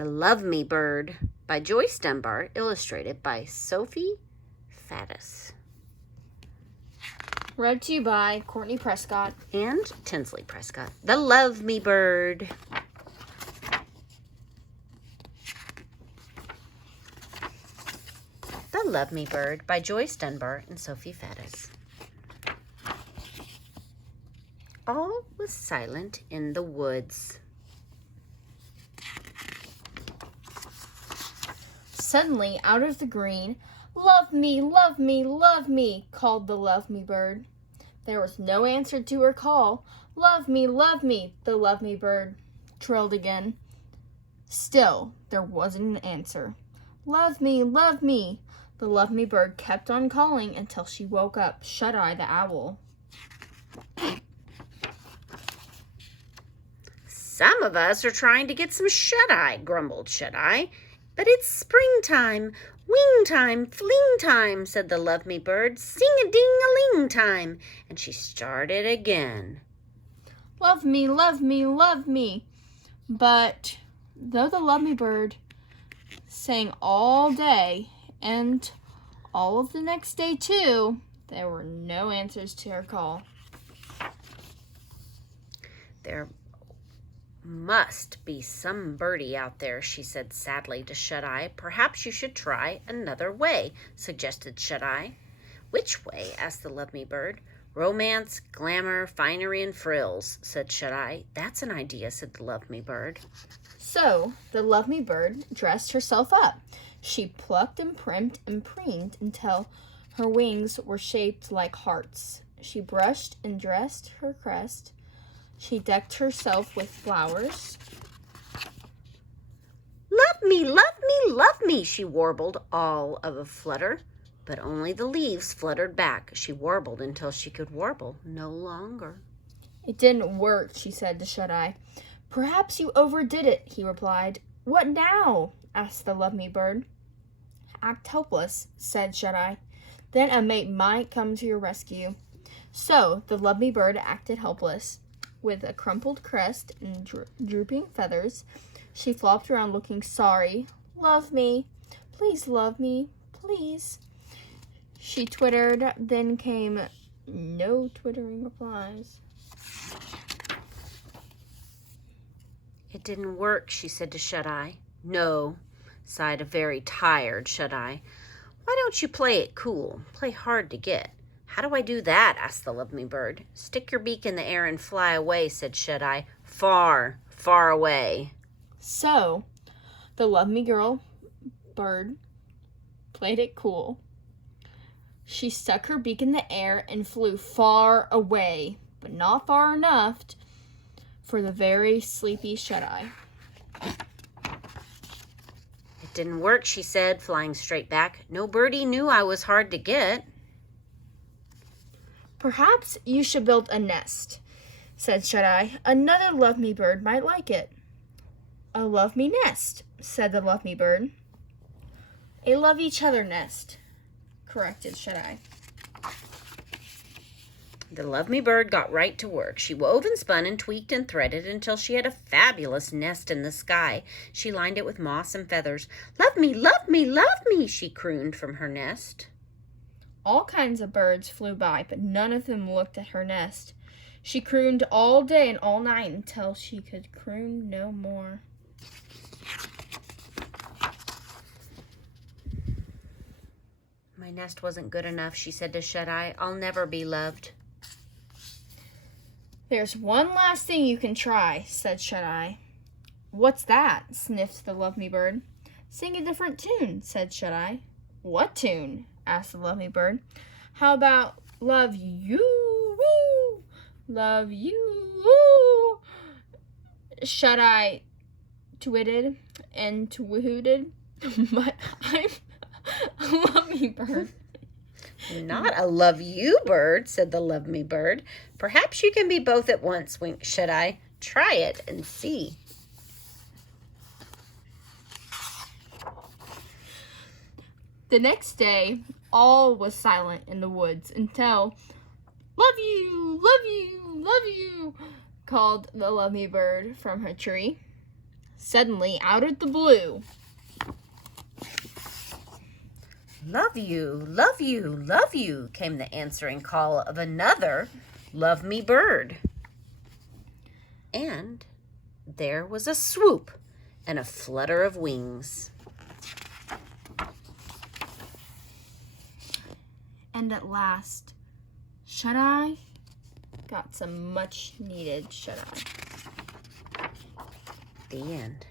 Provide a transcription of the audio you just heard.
The Love Me Bird by Joyce Dunbar, illustrated by Sophie Faddis. Read to you by Courtney Prescott and Tinsley Prescott. The Love Me Bird. The Love Me Bird by Joyce Dunbar and Sophie Faddis. All was silent in the woods. Suddenly, out of the green, "Love me, love me, love me," called the Love Me Bird. There was no answer to her call. "Love me, the Love Me Bird trilled again. Still, there wasn't an answer. "Love me, the Love Me Bird kept on calling until she woke up Shut-Eye the Owl. Some of us are trying to get some shut-eye, grumbled Shut-Eye. But it's springtime, wing time, fling time, said the Love Me Bird. Sing-a-ding-a-ling time. And she started again. "Love me, love me, love me." But though the Love Me Bird sang all day and all of the next day too, there were no answers to her call. There must be some birdie out there, she said sadly to Shut-Eye. Perhaps you should try another way, suggested Shut-Eye. Which way? Asked the Love Me Bird. Romance, glamour, finery, and frills, said Shut-Eye. That's an idea, said the Love Me Bird. So the Love Me Bird dressed herself up. She plucked and primped and preened until her wings were shaped like hearts. She brushed and dressed her crest. She decked herself with flowers. Love me, love me, love me, she warbled, all of a flutter. But only the leaves fluttered back. She warbled until she could warble no longer. "It didn't work," she said to Shut-Eye. "Perhaps you overdid it," he replied. "What now?" asked the Love Me Bird. "Act helpless," said Shut-Eye. "Then a mate might come to your rescue." So the Love Me Bird acted helpless. With a crumpled crest and drooping feathers, she flopped around looking sorry. "Love me, please love me, please." She twittered, then came no twittering replies. It didn't work, she said to Shut-Eye. No, sighed a very tired Shut-Eye. Why don't you play it cool? Play hard to get. How do I do that? Asked the Love Me Bird. Stick your beak in the air and fly away, said Shut-Eye. Far, far away. So the Love Me Bird played it cool. She stuck her beak in the air and flew far away, but not far enough for the very sleepy Shut-Eye. It didn't work, she said, flying straight back. No birdie knew I was hard to get. "Perhaps you should build a nest," said Shut-Eye. "Another Love Me Bird might like it." "A love me nest," said the Love Me Bird. "A love each other nest," corrected Shut-Eye. The Love Me Bird got right to work. She wove and spun and tweaked and threaded until she had a fabulous nest in the sky. She lined it with moss and feathers. Love me, love me, love me, she crooned from her nest. All kinds of birds flew by, but none of them looked at her nest. She crooned all day and all night until she could croon no more. My nest wasn't good enough, she said to Shut-Eye. I'll never be loved. "There's one last thing you can try," said Shut-Eye. "What's that?" sniffed the Love Me Bird. "Sing a different tune," said Shut-Eye. "What tune?" asked the Love Me Bird. "How about love you, woo, love you, woo?" Shut-Eye twitted and twooted. "But I'm a Love Me Bird." Not a love you bird, said the Love Me Bird. Perhaps you can be both at once, winked Shut-Eye. Try it and see. The next day, all was silent in the woods until "Love you, love you, love you," called the Love Me Bird from her tree. Suddenly, out of the blue, Love you, love you, love you, came the answering call of another Love Me bird. And there was a swoop and a flutter of wings. and at last, Shut-eye got some much-needed shut-eye. The end.